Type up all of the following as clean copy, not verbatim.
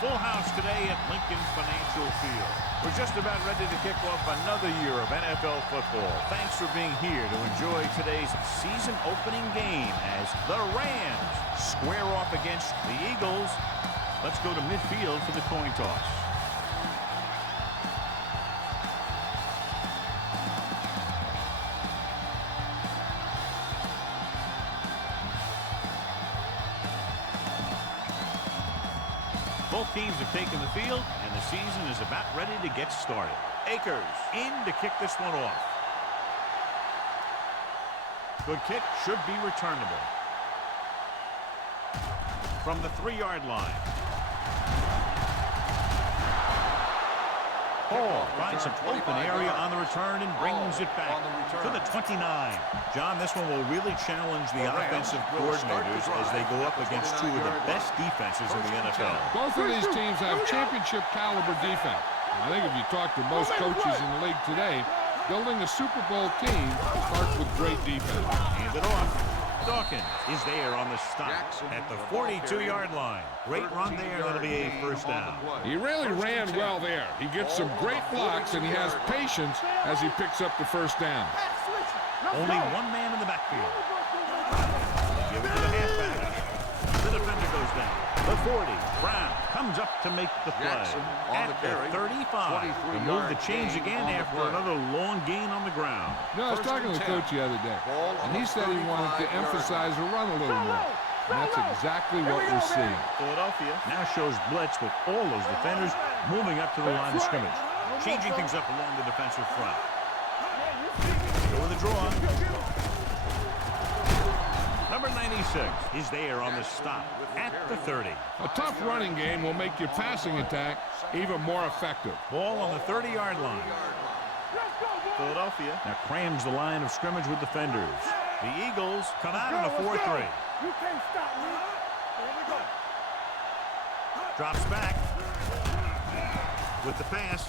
Full house today at Lincoln Financial Field. We're just about ready to kick off another year of NFL football. Thanks for being here to enjoy today's season opening game as the Rams square off against the Eagles. Let's go to midfield for the coin toss. Both teams have taken the field, and the season is about ready to get started. Akers in to kick this one off. Good kick, should be returnable. From the 3-yard line. Hall finds some open area on the return and brings it back to the 29. John, this one will really challenge the offensive coordinators as they go up against two of the best defenses in the NFL. Both of these teams have championship caliber defense. I think if you talk to most coaches in the league today, building a Super Bowl team starts with great defense. Hand it off. Dawkins is there on the stop at the 42-yard line. Great run there. That'll be a first down. He really ran well there. He gets some great blocks, and he has patience as he picks up the first down. Only one man in the backfield. Give it to the halfback. The defender goes down. The 40. Brown comes up to make the play at the 35. The move to change again after another long gain on the ground. No, I was talking to the coach the other day, and he said he wanted to emphasize the run a little more. And that's exactly what we're seeing. Philadelphia now shows blitz with all those defenders moving up to the line of scrimmage. Changing things up along the defensive front. Go with the draw. Number 96 is there on the stop at the 30. A tough running game will make your passing attack even more effective. Ball on the 30-yard line. Philadelphia now crams the line of scrimmage with defenders. The Eagles come out in a 4-3. You can't stop me. Here we go. Drops back with the pass.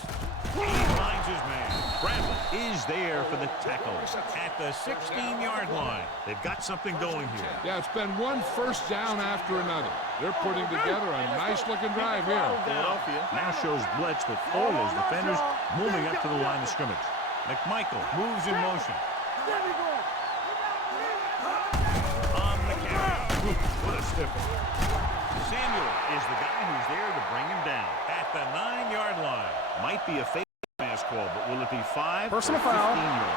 He finds his man. Bradley is there for the tackle at the 16-yard line. They've got something going here. Yeah, it's been one first down after another. They're putting together a nice-looking drive here. Philadelphia now shows blitz with all those defenders moving up to the line of scrimmage. McMichael moves in motion. On the carry. What a stiffer. Samuel is the guy who's there to bring him down at the 9-yard line. Might be a face mask call, but will it be 5? Personal foul.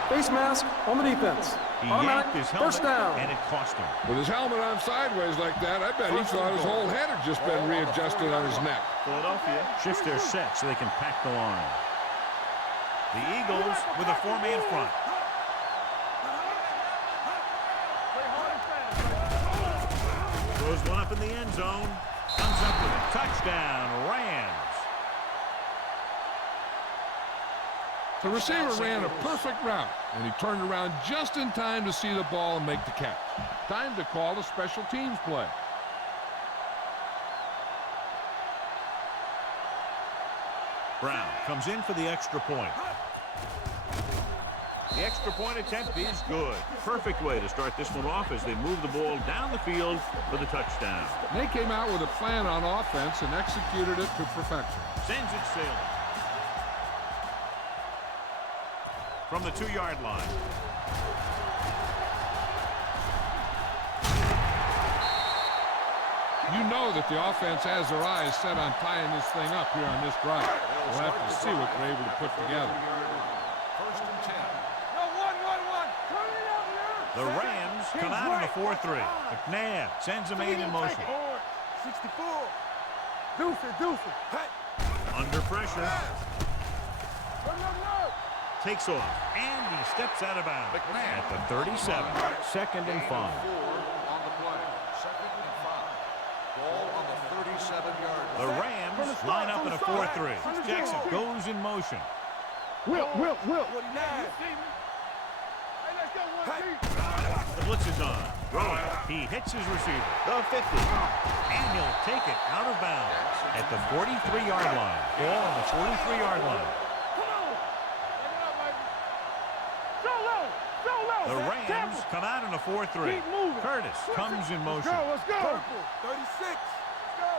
Face mask on the defense. He yanked his helmet, first down. and it cost him. With his helmet on sideways like that, I bet he thought his whole head had just been readjusted on his neck. Philadelphia shifts their set so they can pack the line. The Eagles with a 4-man front. Throws one up in the end zone. Comes up with a touchdown. Rams. The receiver ran a perfect route, and he turned around just in time to see the ball and make the catch. Time to call a special teams play. Brown comes in for the extra point. The extra point attempt is good. Perfect way to start this one off as they move the ball down the field for the touchdown. They came out with a plan on offense and executed it to perfection. Sends it sailing. From the 2-yard line. You know that the offense has their eyes set on tying this thing up here on this drive. We'll have to see what they're able to put together. The Rams come out in a 4-3. McNabb sends a man in motion. 64. Deuce. Under pressure. Takes off, and he steps out of bounds at the 37. 2nd and 5. On the play. 2nd and 5. Ball on the 37-yard line. The Rams line up in a 4-3. Jackson goes in motion. Will. The blitz is on. Throwing. He hits his receiver. The 50. And he'll take it out of bounds at the 43-yard line. Ball on the 43-yard line. The Rams come out in a 4-3. Curtis comes in motion. Let's go. Purple, 36. Let's go.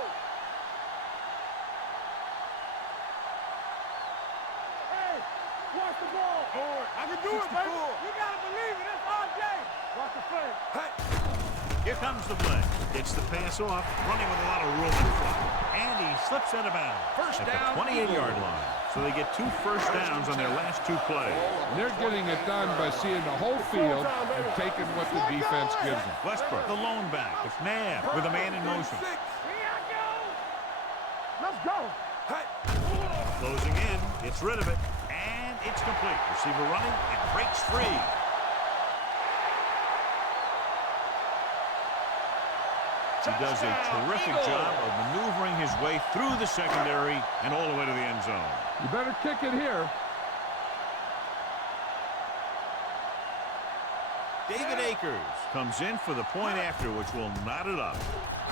Pass the ball. Forward. I can do it, baby. You gotta believe it. It's our day. Watch the play. Hey. Here comes the blitz. Gets the pass off, running with a lot of room in front. And he slips out of bounds. First at down, the 28-yard line. So they get 2 first downs on their last 2 plays. And they're getting it done by seeing the whole field and taking what the defense gives them. Westbrook, the lone back. McNabb with a man in motion. Let's go. Hey. Closing in, gets rid of it, and it's complete. Receiver running and breaks free. He does a terrific job of maneuvering his way through the secondary and all the way to the end zone. You better kick it here. David Akers comes in for the point after, which will knot it up.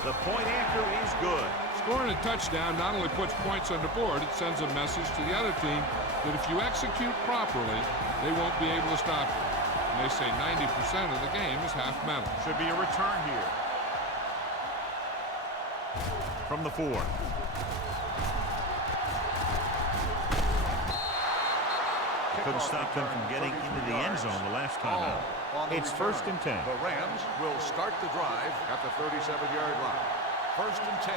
The point after is good. Scoring a touchdown not only puts points on the board, it sends a message to the other team that if you execute properly, they won't be able to stop you. And they say 90% of the game is half mental. Should be a return here. From the 4. Couldn't stop them from getting into the end zone the last time out. It's first and 10. The Rams will start the drive at the 37-yard line. First and 10.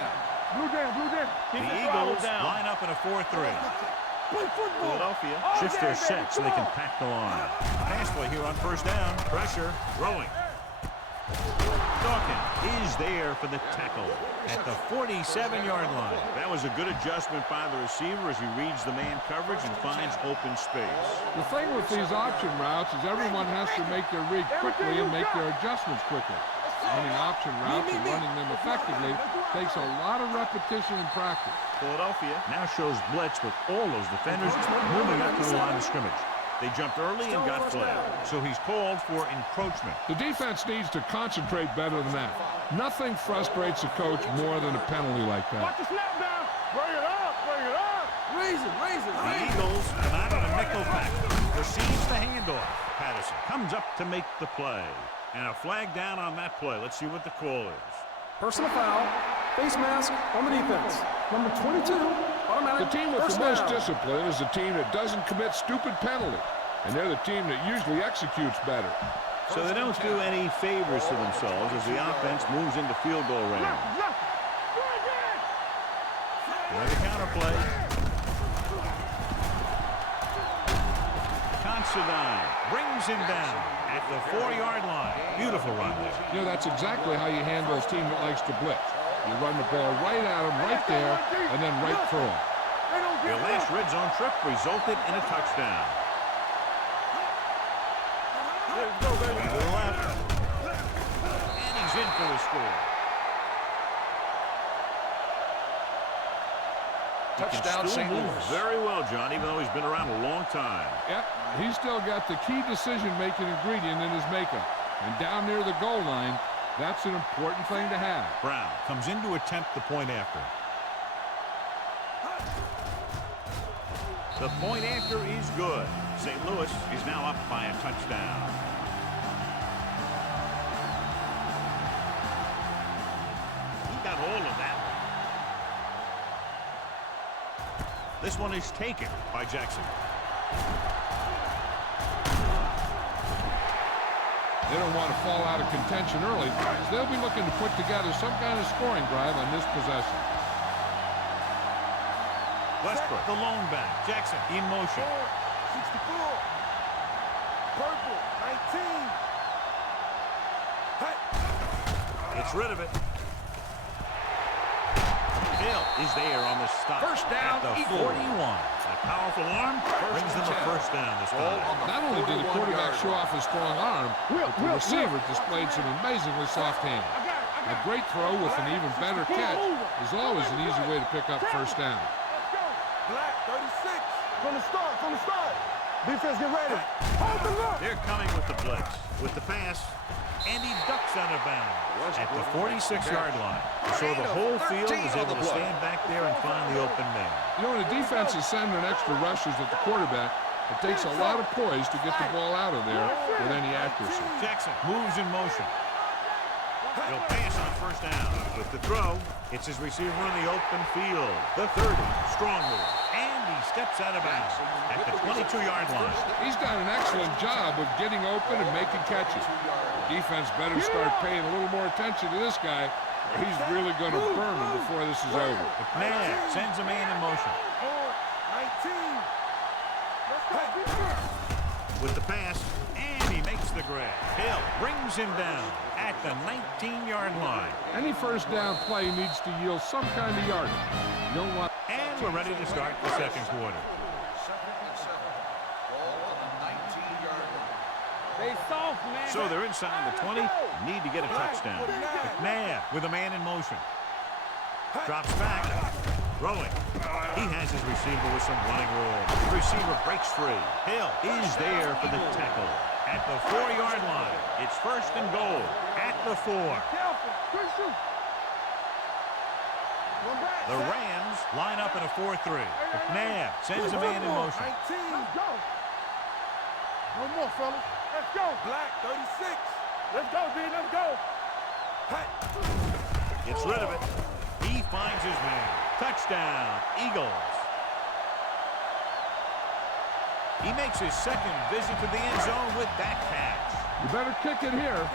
Blue down, blue down. The Eagles line up in a 4-3. Play football. Philadelphia All shifts day, their baby. set so they can pack the line. Pass play here on first down. Pressure. Throwing. Dawkins is there for the tackle at the 47-yard line. That was a good adjustment by the receiver as he reads the man coverage and finds open space. The thing with these option routes is everyone has to make their read quickly and make their adjustments quickly. Running option routes and running them effectively takes a lot of repetition and practice. Philadelphia now shows blitz with all those defenders moving up to the line of scrimmage. They jumped early and got flagged, so he's called for encroachment. The defense needs to concentrate better than that. Nothing frustrates a coach more than a penalty like that. Watch the snap down. Bring it up, bring it up. Raise it, raise it. The Eagles come out on a nickel pack. Receives the handoff. Patterson comes up to make the play. And a flag down on that play. Let's see what the call is. Personal foul. Face mask on the defense. Number 22, automatic The team with first the most down. discipline is the team that doesn't commit stupid penalties. And they're the team that usually executes better. So they don't do any favors to themselves as the offense moves into field goal range. There's the counter play. Considine brings him down at the 4-yard line. Beautiful run there. You know, that's exactly how you handle a team that likes to blitz. You run the ball right at them, right there, and then right through them. Their last red zone trip resulted in a touchdown. To the left. And he's in for the score. Touchdown, He St. still moves Louis. very well, John, even though he's been around a long time. Yep, he's still got the key decision-making ingredient in his makeup. And down near the goal line, that's an important thing to have. Brown comes in to attempt the point after. The point after is good. St. Louis is now up by a touchdown. He got hold of that one. This one is taken by Jackson. They don't want to fall out of contention early, so they'll be looking to put together some kind of scoring drive on this possession. Westbrook, the lone back. Jackson in motion. 64. Purple, 19. Hey. Gets rid of it. Hill is there on the stop. First down, at the Eagles. 41. A powerful arm brings them a first down this time. Not only did the quarterback show off his strong arm, but the receiver displayed some amazingly soft hands. A great throw with an even better catch is always an easy way to pick up first down. Let's go. Black, 36. From the start, from the start. Defense, get ready. Hold the look. They're coming with the blitz. With the pass, and he ducks out of bounds at the 46-yard line. So the whole field is able to stand back there and find the open man. You know, when the defense is sending extra rushers at the quarterback, it takes a lot of poise to get the ball out of there with any accuracy. Jackson moves in motion. He'll pass on first down. With the throw, it's his receiver in the open field. The 30, strong move. And he steps out of bounds at the 22-yard line. He's done an excellent job of getting open and making catches. The defense better start paying a little more attention to this guy, or he's really going to burn him before this is over. McNabb sends a man in motion. 19. With the pass, and he makes the grab. Hill brings him down at the 19-yard line. Any first down play needs to yield some kind of yardage. You don't want... And we're ready to start the second quarter. Second and 7. Ball on the 19-yard line. They soft, man. So they're inside the 20. Need to get a touchdown. McNabb with a man in motion. Drops back. Throwing. He has his receiver with some running room. The receiver breaks free. Hill is there for the tackle. At the 4-yard line. It's first and goal. At the 4. Careful. Good shoot. The Rams line up in a 4-3. McNabb sends a man in motion. 19. Let's go. No more, fellas. Let's go. Black, 36. Let's go, D. Let's go. Gets rid of it. He finds his man. Touchdown, Eagles. He makes his second visit to the end zone with that catch. You better kick it here.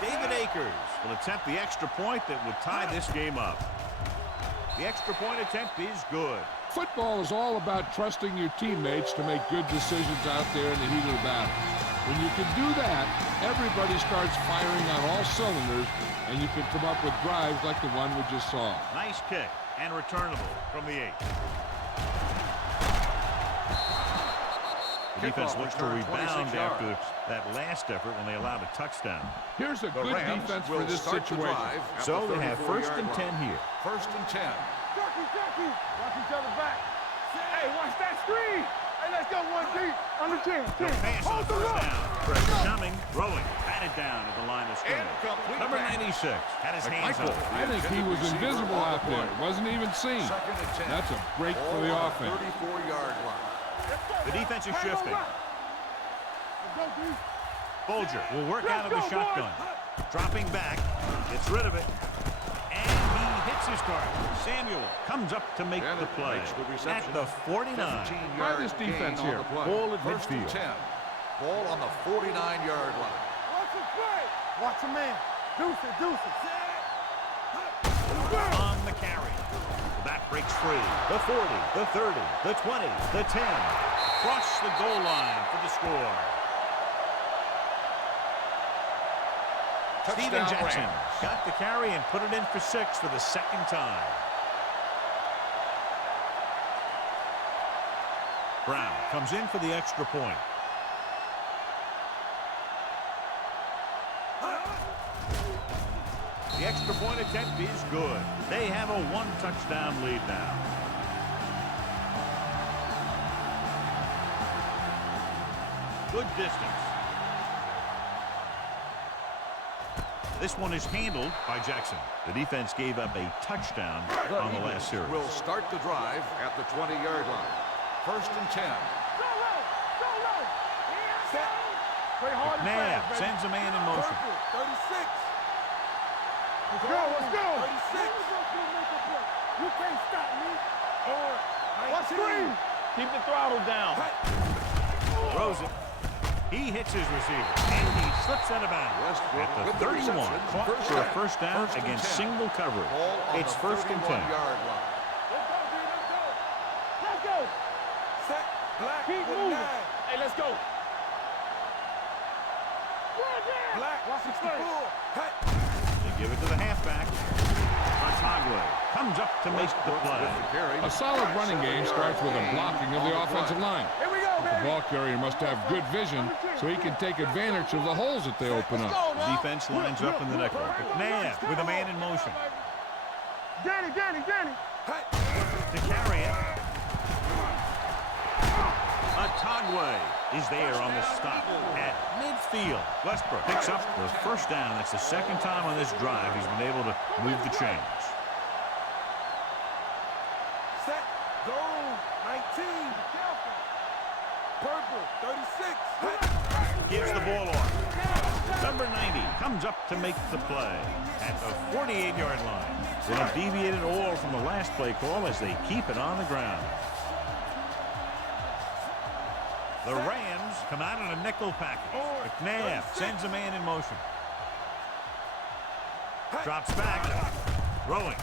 David Akers will attempt the extra point that would tie this game up. The extra point attempt is good. Football is all about trusting your teammates to make good decisions out there in the heat of the battle. When you can do that, everybody starts firing on all cylinders, and you can come up with drives like the one we just saw. Nice kick and returnable from the 8. The defense looks to rebound after that last effort when they allowed a touchdown. Here's a good defense for this situation. So they have first and 10 here. First and 10. Jockey. Watch each other back. Hey, watch that screen. Hey, let's go 1 deep. Under 10. Pass on Hold the first look. down. Pressure coming, throwing, batted down at the line of scrimmage. Incomplete Number pass. 96 had his hands up. I think he was invisible out there. Wasn't even seen. Second and 10. That's a break for the Ball on offense. 34-yard line. The defense is shifting. Let's go, D. Folger will work out of the shotgun. Dropping back, gets rid of it, and he hits his target. Samuel comes up to make the play at the 49. Try this defense here. Ball at First and 10. midfield. Ball on the 49-yard line. Watch him play. Watch him in. Deuce it. On the carry. The back breaks free. The 40, the 30, the 20, the 10. Cross the goal line for the score. Steven Touchdown Jackson Rams. got the carry and put it in for 6 for the second time. Brown comes in for the extra point. The extra point attempt is good. They have a 1-touchdown lead now. Good distance. This one is handled by Jackson. The defense gave up a touchdown on the last series. Will start the drive at the 20-yard line. First and 10. Go low. Play hard and McNabb fast, baby. sends a man in motion. Purple, 36. Let's go. 36. You can't stop me. Watch screen. Keep the throttle down. Throws it. He hits his receiver, and he slips out of bounds. At the 31, caught for a first down against single coverage. It's first and 10. Yard line. Let's go. Set. Black. Keep moving. Hey, let's go. Black. Watch the play. They give it to the halfback. Montagua comes up to make the play. A solid running game starts with a blocking of the offensive line. Here we go, The baby. ball carrier must have good vision so he can take advantage of the holes that they open up. Defense lines up in the nickel. McNabb with a man in motion. Danny. To carry it. Otagwe is there on the stop at midfield. Westbrook picks up the first down. That's the second time on this drive he's been able to move the chains. Set. Go. 19. Purple. 36. Gives the ball off. Number 90 comes up to make the play at the 48-yard line. They don't deviate at all from the last play call as they keep it on the ground. The Rams come out in a nickel package. McNabb sends a man in motion. Drops back. Throwing.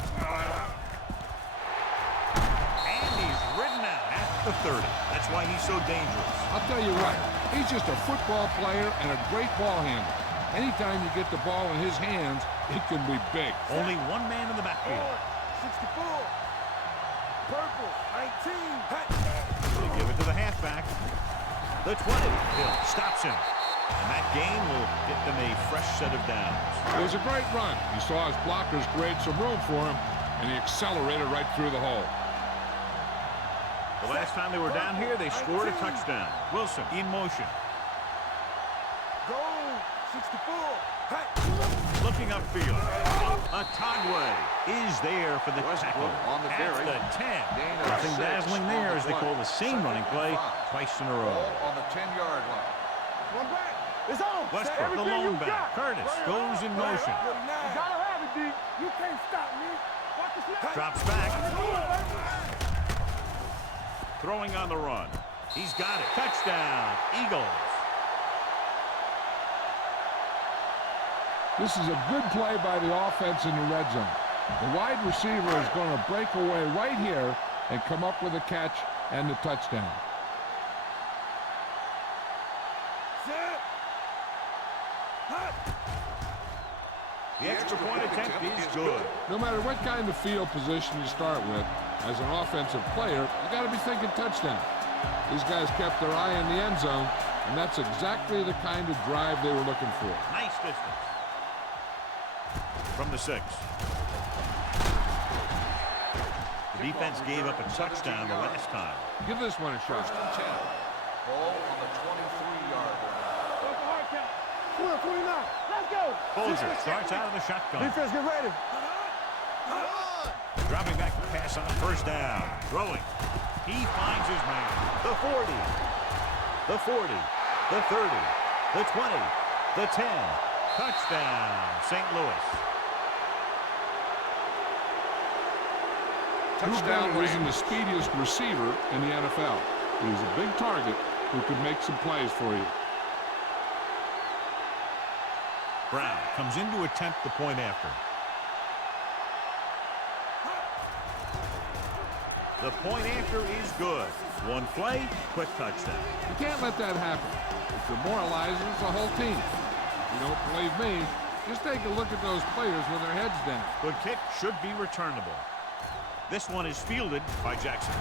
And he's ridden out at the 30. That's why he's so dangerous. I'll tell you what, he's just a football player and a great ball handler. Anytime you get the ball in his hands, it can be big. Only one man in the backfield. 64. Purple, 19. They give it to the halfback. The 20. Hill stops him. And that gain will get them a fresh set of downs. It was a great run. He saw his blockers create some room for him, and he accelerated right through the hole. The last time they were down here, they scored a touchdown. Wilson in motion. Goal, 64. Looking upfield. Atagwe is there for the tackle on the at carry. the 10. Gain of Nothing 6 dazzling there on as the they play. call the same running play twice in a row. Ball on the 10-yard line. One back. It's on. Westbrook, the Everything lone you back. got. Curtis goes in motion. You gotta have it, D. You can't stop me. Watch the snap. Drops back. Throwing on the run. He's got it. Touchdown, Eagles. This is a good play by the offense in the red zone. The wide receiver is going to break away right here and come up with a catch and the touchdown. Set. Hot. The extra point attempt is good. No matter what kind of field position you start with, as an offensive player, you got to be thinking touchdown. These guys kept their eye on the end zone, and that's exactly the kind of drive they were looking for. Nice distance. From the 6. The defense gave up a touchdown the last time. Give this one a shot. First and 10. Ball on the 23-yard line. What's the hard count? 29. Let's go. Folger starts out of the shotgun. Defense, get ready. Dropping back to pass on first down. Throwing. He finds his man. The 40. The 40. The 30. The 20. The 10. Touchdown, St. Louis. Touchdown isn't the speediest receiver in the NFL. He's a big target who could make some plays for you. Brown comes in to attempt the point after. The point after is good. One play, quick touchdown. You can't let that happen. It demoralizes the whole team. If you don't believe me, just take a look at those players with their heads down. Good kick should be returnable. This one is fielded by Jackson.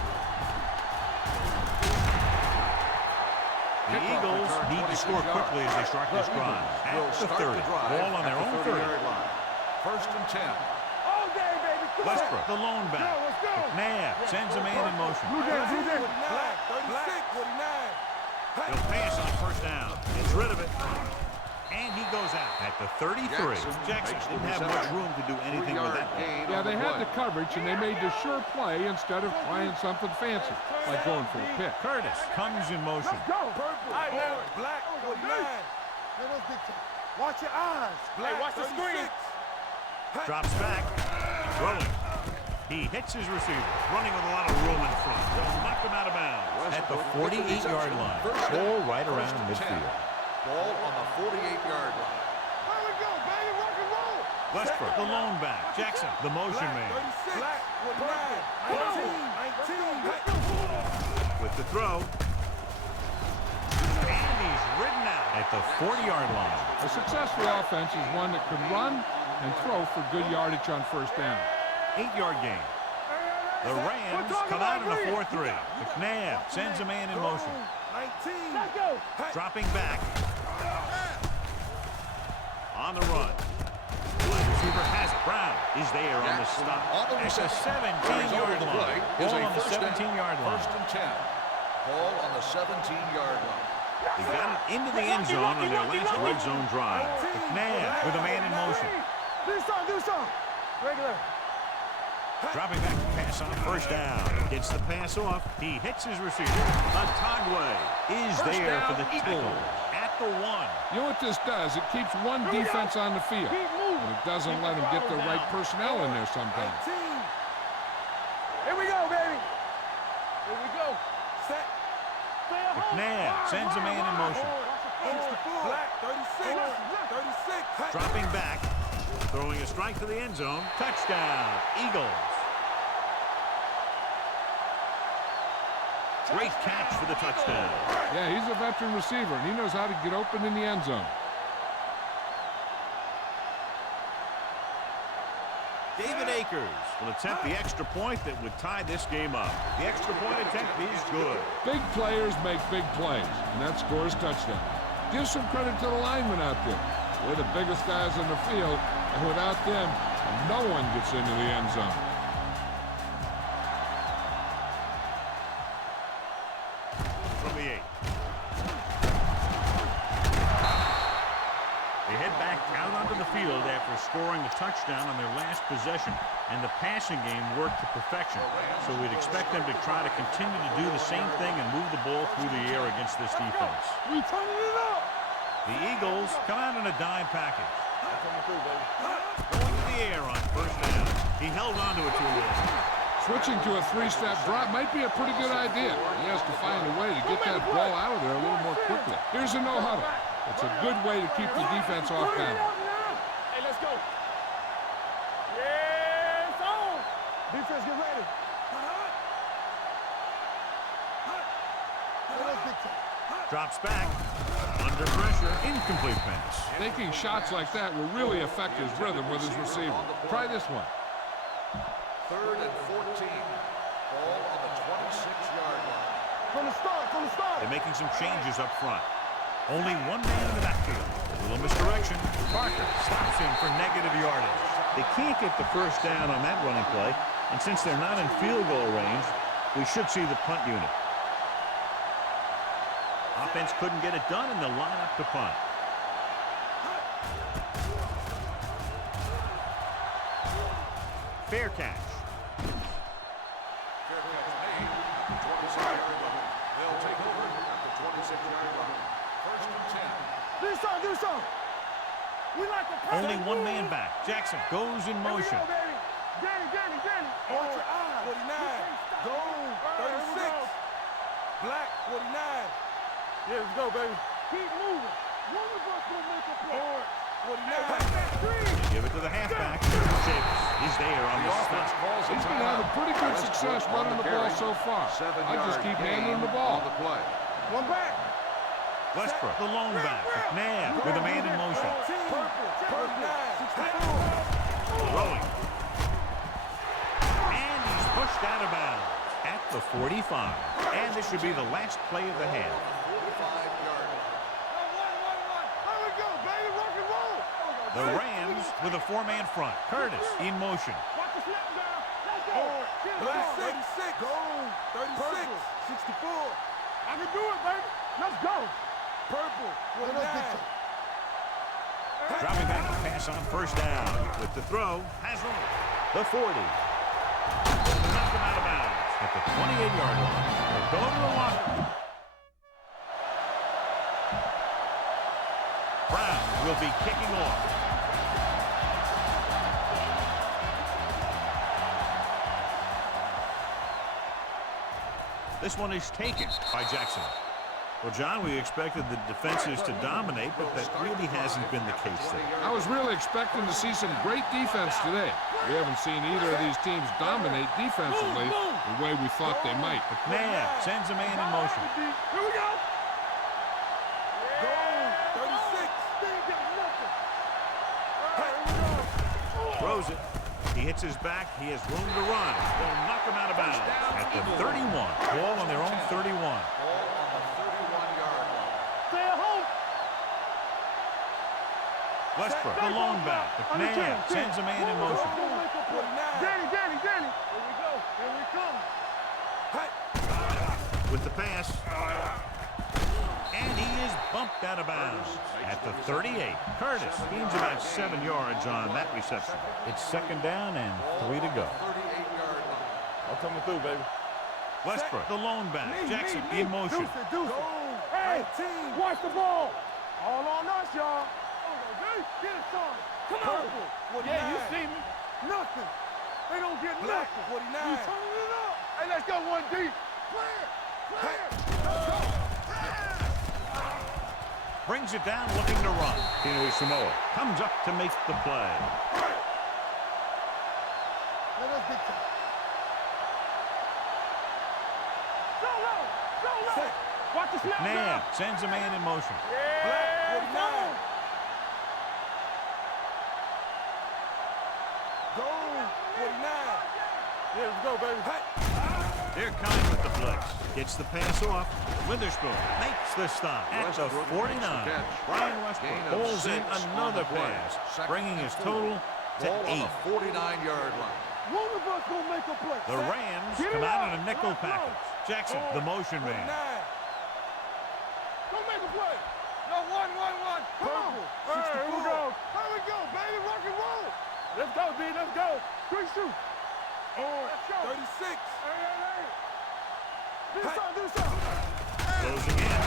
The Eagles need to score quickly as they start this drive. At the 30. Ball on their own 30. First and 10. All day, baby. Come on. Westbrook, the lone back. Let's go. McNabb sends a man in motion. Black, 36, 49. He'll pass on first down. Gets rid of it. And he goes out at the 33. Jackson didn't have much room to do anything with that ball. Yeah, they had the coverage, and they made the sure play instead of trying something fancy, like going for a pick. Curtis comes in motion. Let's go. Purple, orange, black, 49. Watch your eyes. Black, watch the screen. Drops back. Throwing. He hits his receiver, running with a lot of room in front. They'll knock him out of bounds at the 48-yard line. Ball right around midfield. Ball on the 48-yard line. There we go, baby. Rock and roll. Westbrook, the lone back. Jackson, the motion man. 36, black, 49, 19. With the throw. And he's ridden out at the 40-yard line. A successful offense is one that can run and throw for good yardage on first down. 8-yard gain. The Rams come out in a 4-3. McNabb sends a man in motion. 19. Let's go. Dropping back. On the run. Wide receiver has it. Brown is there on the stop. On the At the reception. 17-yard The play line. is Ball a on the first down. 17-yard line. First and 10. Ball on the 17-yard line. They got it into the end zone on their last red zone drive. McNabb with a man in motion. Do something. Regular. Dropping back to pass on first down. Gets the pass off. He hits his receiver. Atagwe is First there down, for the tackle Eagles. at the one. You know what this does? It keeps one defense on the field. And it doesn't let them get the right personnel in there sometimes. Here we go, baby. Here we go. Set. McNabb sends a man in motion. 64. Black, 36. 36. Dropping back. Throwing a strike to the end zone. Touchdown, Eagles. Great catch for the touchdown. Yeah, he's a veteran receiver, and he knows how to get open in the end zone. David Akers will attempt the extra point that would tie this game up. The extra point attempt is good. Big players make big plays, and that scores touchdown. Give some credit to the linemen out there. They're the biggest guys on the field, and without them, no one gets into the end zone. From the 8. They head back out onto the field after scoring a touchdown on their last possession, and the passing game worked to perfection. So we'd expect them to try to continue to do the same thing and move the ball through the air against this defense. We turning it up. The Eagles come out in a dime package. Going to the air on first down. He held on to it too long. Switching to a three-step drop might be a pretty good idea. He has to find a way to get that ball out of there a little more quickly. Here's a no-huddle. It's a good way to keep the defense off balance. Hey, let's go. Yes, on. Defense, get ready. Drops back. Under pressure. Incomplete pass. Taking shots like that will really affect his rhythm with his receiver. Try this one. 3rd and 14. Ball on the 26-yard line. From the start. They're making some changes up front. Only one man in the backfield. A little misdirection. Parker stops him for negative yardage. They can't get the first down on that running play, and since they're not in field goal range, we should see the punt unit. Offense couldn't get it done, and they'll line up to punt. Fair catch. Fair catch made. 26-yard line. They'll take over at the 26-yard line. 1st and 10. Do some. We like to Only one man back. Jackson goes in motion. Danny. Watch your eyes. 49. Go. 36. Black, 49. Yeah, let's go, baby. Keep moving. One of us will make a play. 49. Give it to the halfback. Davis. He's there on the Offense spot. calls a He's been timeout. having pretty good success running the ball so far. I just keep handing him the ball. On the play. One back. Westbrook, the lone back. McNabb with a man in motion. Throwing. And he's pushed out of bounds at the 45. And this should be the last play of the half. 45-yard line. There we go, baby. Rock and roll. The Rams with a four-man front. Curtis in motion. Watch the snap down. Let's go. 36. Go. 36. 64. I can do it, baby. Let's go. Purple. Dropping back to pass on first down. With the throw, has room. The 40. Knock him out of bounds at the 28-yard line. They're going to the locker. Brown will be kicking off. This one is taken by Jackson. Well, John, we expected the defenses to dominate, but that really hasn't been the case there. I was really expecting to see some great defense today. We haven't seen either of these teams dominate defensively the way we thought they might. McNabb sends a man in motion. Here we go. Go. 36. Throws it. He hits his back. He has room to run. They'll knock him out of bounds at the 31. Ball on their own 31. Ball on the 31-yard line. Stay at home. Westbrook, the lone back. McNabb sends a man in motion. Danny. Here we go. Here we come. With the pass. And he is bumped out of bounds at the 38. Curtis gains about 7 yards on that reception. It's second down and 3 to go. 38-yard line. I'm coming through, baby. Westbrook, the lone back. Jackson in motion. Hey, watch the ball. All on us, y'all. Get it, son. Come on. Purple, yeah, you see me. Nothing. They don't get Black, nothing. 49. You turning it up. Hey, let's go one deep. Clear. Brings it down, looking to run. Tino Samoa comes up to make the play. Let us get to Solo. Watch the snap. Now sends a man in motion. Yeah. Black, 49. Go, 49. Yeah, let's go, baby. They're kind with the blitz. Gets the pass off. Witherspoon makes the stop at the 49. Brian Westbrook pulls in another pass, bringing his total to 8. 49-yard line. One of us gonna make a play. The Rams come out in a nickel package. Jackson, the motion man. Go make a play. No, one. Come on. Hey, here we go. Here we go, baby. Rock and roll. Let's go, D. Let's go. Quick shoot. Let's go. 36. Hey. Do something. Closing in.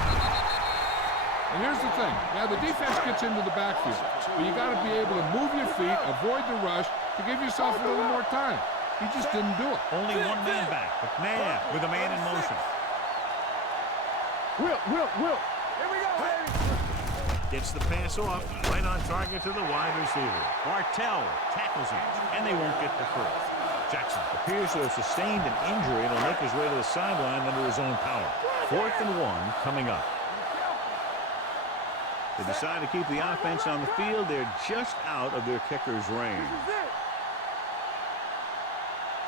And here's the thing. Now, the defense gets into the backfield, but you got to be able to move your feet, avoid the rush, to give yourself a little more time. He just didn't do it. Only one man back. McNabb with a man in motion. Will. Here we go, baby. Gets the pass off, right on target to the wide receiver. Bartell tackles him, and they won't get the first. Jackson appears to have sustained an injury and will make his way to the sideline under his own power. 4th and 1 coming up. They decide to keep the offense on the field. They're just out of their kicker's range. This is it.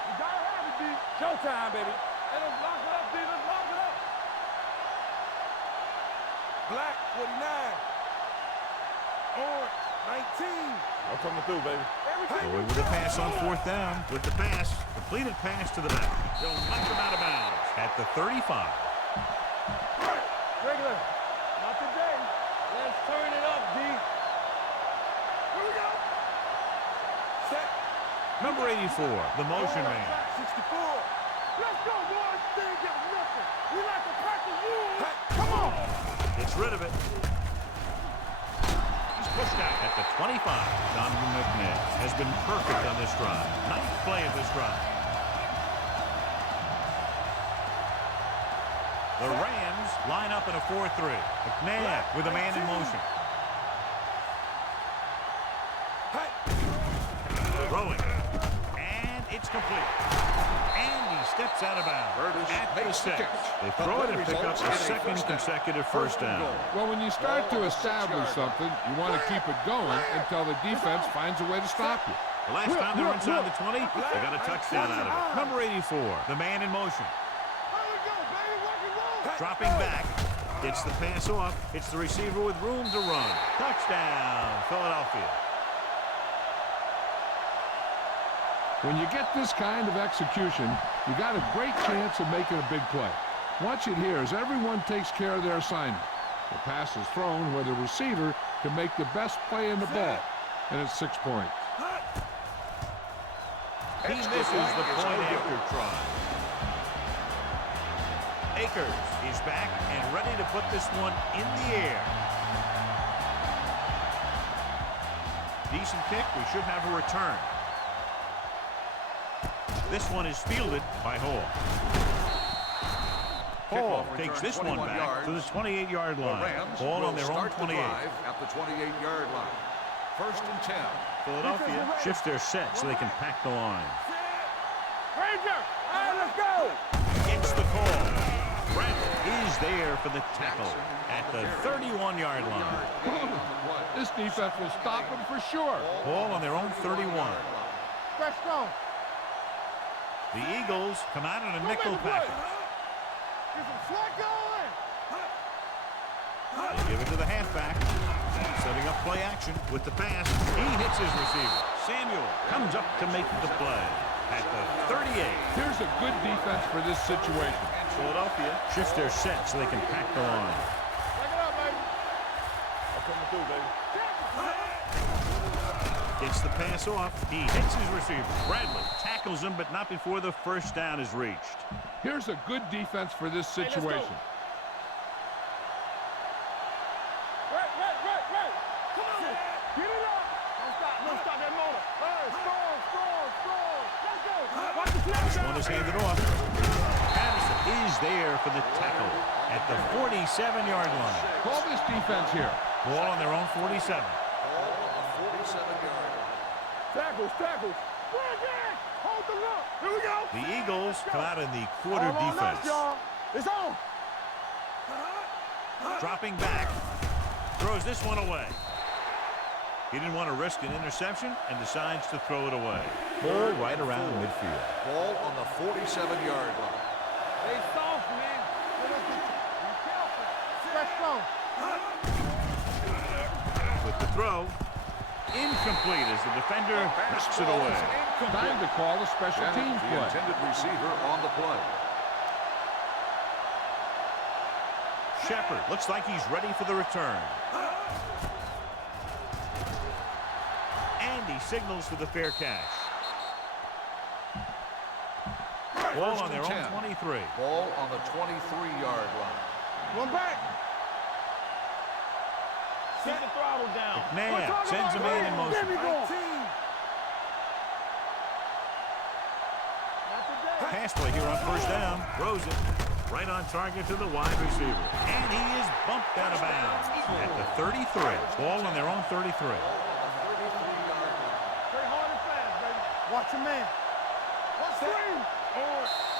You gotta have it, D. Showtime, baby. Let us lock it up, D. Let's lock it up. Black, 49. Orange, 19. I'm coming through, baby. Going with a pass on 4th down. With the pass, completed pass to the back. They'll knock him out of bounds at the 35. Regular. Not today. Let's turn it up, D. Here we go. Set. Number 84, the motion man. 64. Let's go, boys. They ain't got nothing. We like to practice rules. Come on. Gets rid of it. He's pushed out at the 25. Donovan McNabb has been perfect on this drive. Ninth play of this drive. The Rams line up in a 4-3. McNabb with a man in motion. Throwing. And it's complete. And he steps out of bounds at the 6. They throw it and pick up a second consecutive first down. Well, when you start to establish something, you want to keep it going until the defense finds a way to stop you. The last time they were inside the 20, they got a touchdown out of it. Number 84, the man in motion. Dropping back, gets the pass off. It's the receiver with room to run. Touchdown, Philadelphia. When you get this kind of execution, you got a great chance of making a big play. Watch it here as everyone takes care of their assignment. The pass is thrown where the receiver can make the best play in the ball, and it's 6 points. He misses the point after try. Akers is back and ready to put this one in the air. Decent kick. We should have a return. This one is fielded by Hall. Hall takes this one back to the 28-yard line. Ball on their own 28. At the 28-yard line. 1st and 10. Philadelphia shifts their set so they can pack the line. Ranger! All right, let's go! Gets the call. Bradley is there for the tackle at the 31-yard line. This defense will stop them for sure. Ball on their own 31. Let's go. The Eagles come out in a nickel package. Get some slack going. They give it to the halfback. Setting up play action with the pass. He hits his receiver. Samuel comes up to make the play at the 38. Here's a good defense for this situation. Philadelphia shifts their set so they can pack the line. Back it up, baby. I'm coming through, baby. Gets the pass off. He hits his receiver. Bradley tackles him, but not before the first down is reached. Here's a good defense for this situation. Right. This one is handed off. Patterson is there for the tackle at the 47-yard line. Call this defense here. Ball on their own 47. Ball on the 47-yard line. Tackles. Hold the look. Here we go. The Eagles come out in the quarter defense. It's on. Dropping back. Throws this one away. He didn't want to risk an interception and decides to throw it away. Ball right around midfield. Ball on the 47-yard line. Stay soft, man. Be careful. Stay strong. With the throw, incomplete as the defender knocks it away. Time to call a special teams The play. intended receiver on the play. Shepard looks like he's ready for the return. And he signals for the fair catch. Ball on their own 23. Ball on the 23-yard line. One back. Set the throttle down. McNabb sends a man in motion. Pass play here on first down. Throws it right on target to the wide receiver. And he is bumped out of bounds at the 33. Ball on their own 33. Play hard and fast, baby. Watch your man. Watch screen.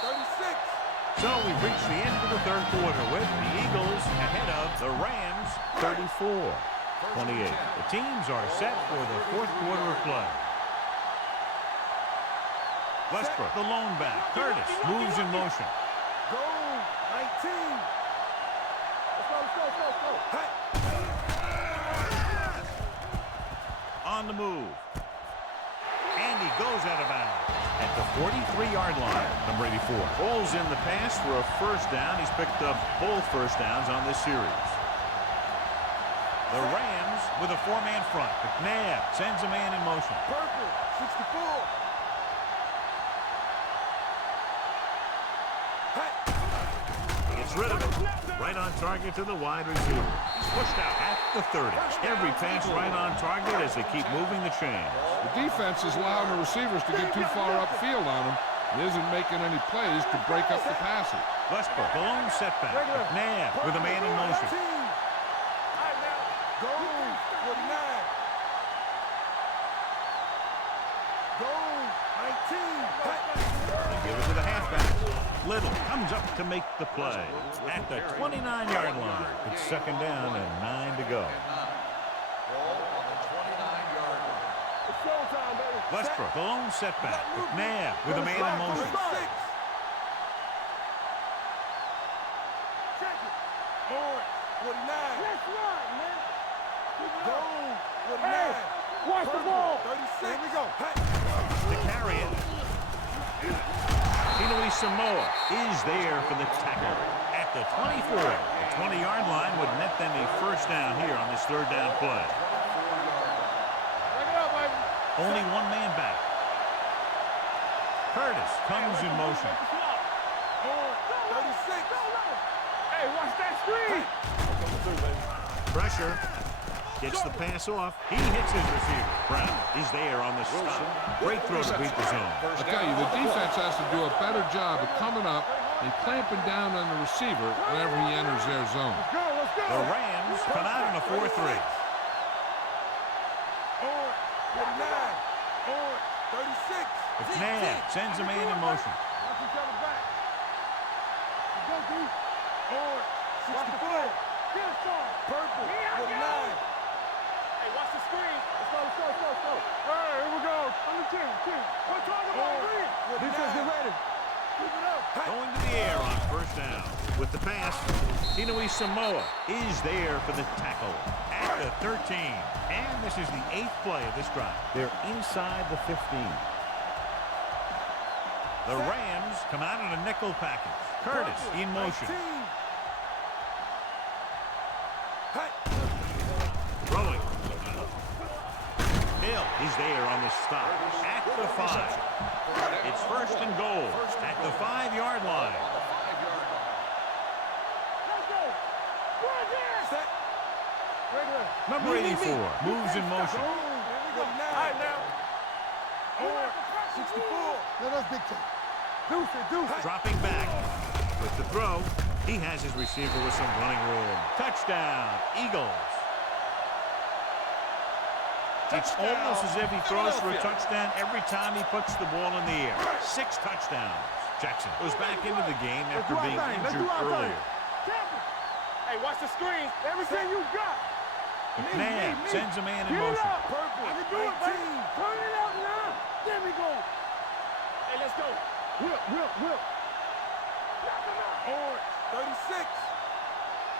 36. So we've reached the end of the third quarter with the Eagles ahead of the Rams 34-28. The teams are set for the fourth quarter of play. Westbrook, the lone back. Curtis moves in motion. Go. 19. Let's go. Hey. On the move. And he goes out of bounds at the 43-yard line. Number 84. Ball's in the pass for a first down. He's picked up both first downs on this series. The Rams with a four-man front. McNabb sends a man in motion. Purple. 64. Gets rid of it. Right on target to the wide receiver. He's pushed out at the 30. Every pass right on target as they keep moving the chains. The defense is allowing the receivers to get too far upfield on him and isn't making any plays to break up the passing. Westbrook, the lone setback. McNabb with a man in motion. Go. 49. Go. 19. They give it to the halfback. Little comes up to make the play at the 29-yard line. It's second down and 9 to go. Ball on the 29-yard line. It's showtime, baby. Westbrook, the lone setback. McNabb with a man in motion. Check it. 49. Let's run, man. Go. 49. Watch the ball. 36. Here we go. To carry it. Samoa is there for the tackle at the 24. The 20-yard line would net them a first down here on this third down play. Bring it up, baby. Only one man back. Curtis comes in motion. 36. Hey, watch that screen. Pressure. Gets the pass off. He hits his receiver. Brown is there on the stop. Great throw to beat the zone. I tell you, the defense has to do a better job of coming up and clamping down on the receiver whenever he enters their zone. Let's go. The Rams come out in a 4-3. 49. 36. McNabb sends a man in motion. Watch each other back. Let's go, D. 64. Purple. 49. Hey, watch the screen. Let's go. All right, here we go. On the team. We're talking about green. Defense, get ready. Keep it up. Going to the air on first down. With the pass, Inui Samoa is there for the tackle at the 13. And this is the 8th play of this drive. They're inside the 15. The Rams come out in a nickel package. Curtis in motion. Throwing. Hill is there on the stop at the 5. It's first and goal at the 5-yard line. Number 84 moves in motion. All right, now. 64. No, that's big time. Dropping back with the throw. He has his receiver with some running room. Touchdown, Eagles. It's almost as if he throws for a touchdown every time he puts the ball in the air. 6 touchdowns. Jackson goes back into the game after being injured earlier. Hey, watch the screen. Everything you got. McNabb sends a man in motion. I can do it, baby. Turn it out now. There we go. Hey, let's go. Whip. Knock him out. Orange, 36.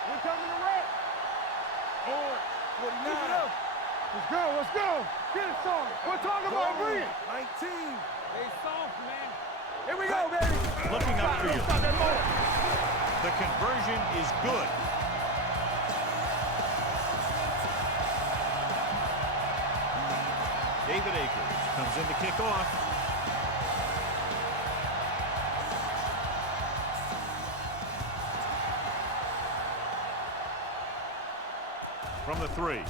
We're coming to red. Orange, 49. Let's go. Get it started. We're talking about Green. 19. Hey, soft, man. Here we go, baby. Looking upfield. Stop that motor. The conversion is good. David Akers comes in to kick off. From the 3.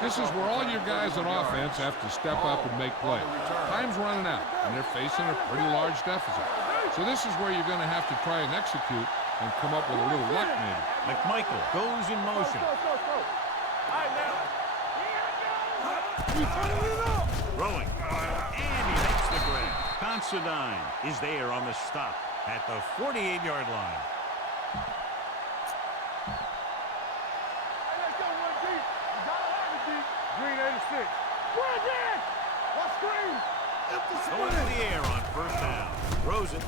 This is where all your guys on offense have to step up and make plays. Time's running out, and they're facing a pretty large deficit. So this is where you're going to have to try and execute and come up with a little luck, maybe. McMichael goes in motion. Throwing. And he makes the grab. Considine is there on the stop at the 48-yard line. Green 86. What's Green? Going in the air on first down. Throws it.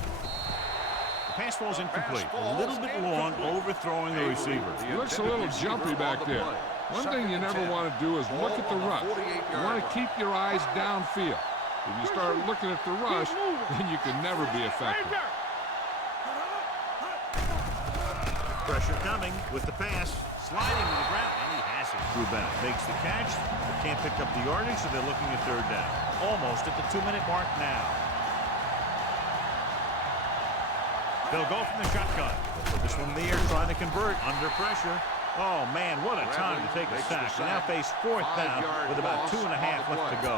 The pass falls incomplete. A little bit long, overthrowing the receiver. He looks a little jumpy back there. One thing you never want to do is look at the rush. You want to keep your eyes downfield. If you start looking at the rush, then you can never be effective. Pressure coming with the pass. Sliding to the ground, and he has it. Drew Bennett makes the catch, but can't pick up the yardage, so they're looking at third down. Almost at the 2-minute mark now. They'll go from the shotgun. They'll put this one in the air, trying to convert under pressure. Oh, man, what a time to take a sack. They now face 4th down with about 2.5 left to go.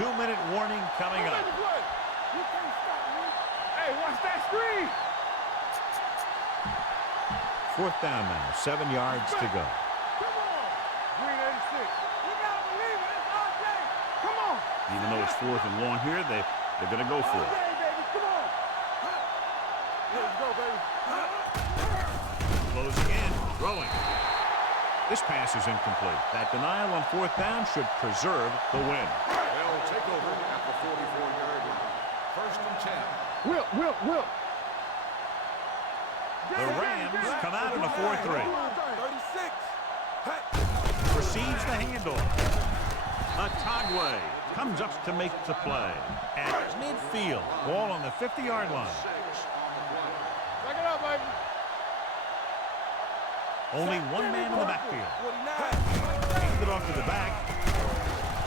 2-minute warning coming up. Hey, watch that screen. 4th down now, 7 yards to go. Come on. Green 86. We gotta believe it. It's our day. Come on. Even though it's 4th and long here, they're going to go for it. Baby. Come on. Let's go, baby. Closing in, throwing. This pass is incomplete. That denial on 4th down should preserve the win. They'll take over at the 44-yard line. 1st and 10. Whip. The Rams come out in a 4-3. 36. Receives the handoff. Atagwe comes up to make the play. At midfield, ball on the 50-yard line. Check it out, baby. Only one man in the backfield. Hand it off to the back.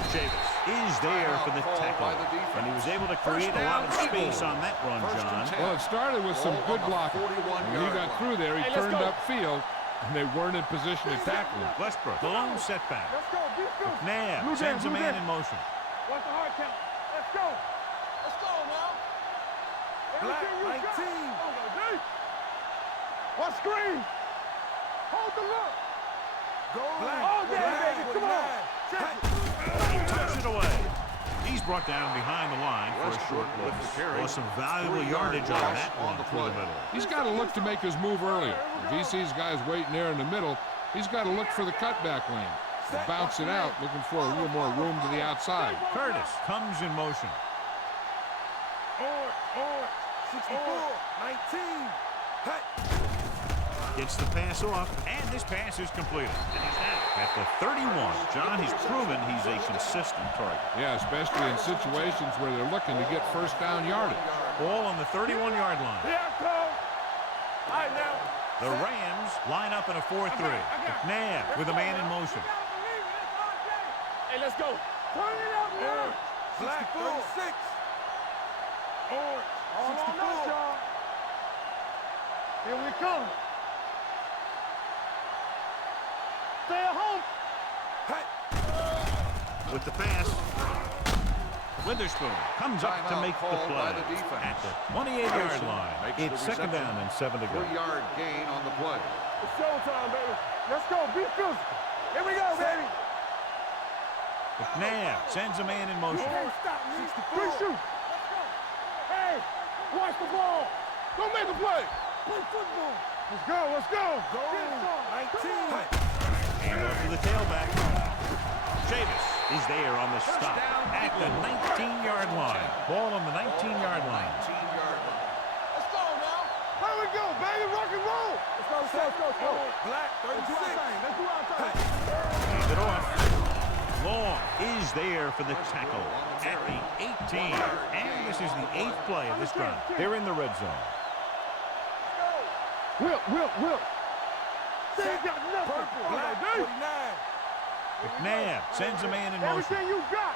Chavis is there for the tackle. And he was able to create a lot of space on that run, John. Well, it started with some good blocking. When he got through there, he turned upfield, and they weren't in position to tackle him. Westbrook, the lone setback. Let's go. McNabb sends a man in motion. Watch the hard count. Let's go. Let's go now. Black, 19. What screen? Hold the look. Go. Black. Oh, yeah, baby. Come on. Check it. He tucks it away. He's brought down behind the line for a short loss. Well, some valuable yardage on that one through the middle. He's got to look to make his move earlier. If he sees guys waiting there in the middle, he's got to look for the cutback lane. And bounce it out, looking for a little more room to the outside. Curtis comes in motion. Orange. 64. 19. Hey. Gets the pass off, and this pass is completed. And he's now at the 31. John, he's proven he's a consistent target. Yeah, especially in situations where they're looking to get first down yardage. Ball on the 31-yard line. Here I come. All right, now. The Rams line up in a 4-3. McNabb with a man in motion. Hey, let's go. Turn it up now. Black, 36. Orange. 64. Here we come. Stay at home. Hey. with the pass. Witherspoon comes up to make the play by the defense. at the 28-yard line. It's second down and 7 to go. 3-yard gain on the play. It's showtime, baby. Let's go. Be physical. Here we go, baby. McNabb sends a man in motion. Hey, stop me. 64. Shoot. Hey, watch the ball. Don't make a play. Play football. Let's go. Let's go. Go. 19. And off to the tailback. Chavis is there on the stop at the 19-yard line. Ball on the 19-yard line. 19-yard line. Let's go now. Here we go, baby. Rock and roll. Let's go. Black, 36. Let's do our thing. Hand it off. Long is there for the tackle at the 18. And this is the 8th play of this drive. They're in the red zone. Will. They ain't got nothing. Purple, black, 49. McNabb sends a man in motion. Everything you got.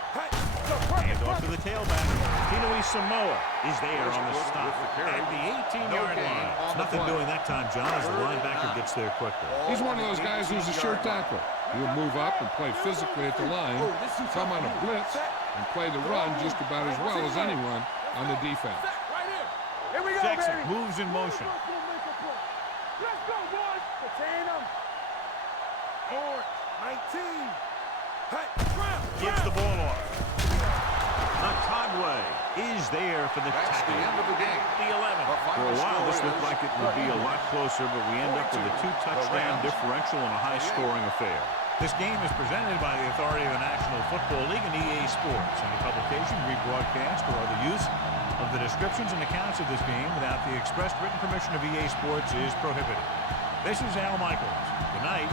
Hand off to the tailback. Tinui Samoa is there on the stop at the 18-yard line. Nothing doing that time, John, as the linebacker gets there quickly. He's one of those guys who's a sure tackler. He'll move up and play physically at the line, come on a blitz, and play the run just about as well as anyone on the defense. Here we go, Jackson baby. moves in motion. Let's go, boys. Contain them. Orange, 19. Gives the ball off. Otagwe is there for the That's tackle. the end of the game. The 11. For a while, this looked like it would be a lot closer, but we end up with a 2-touchdown differential and a high-scoring affair. This game is presented by the authority of the National Football League and EA Sports. Any publication, rebroadcast, or other use of the descriptions and accounts of this game without the express written permission of EA Sports is prohibited. This is Al Michaels. Good night.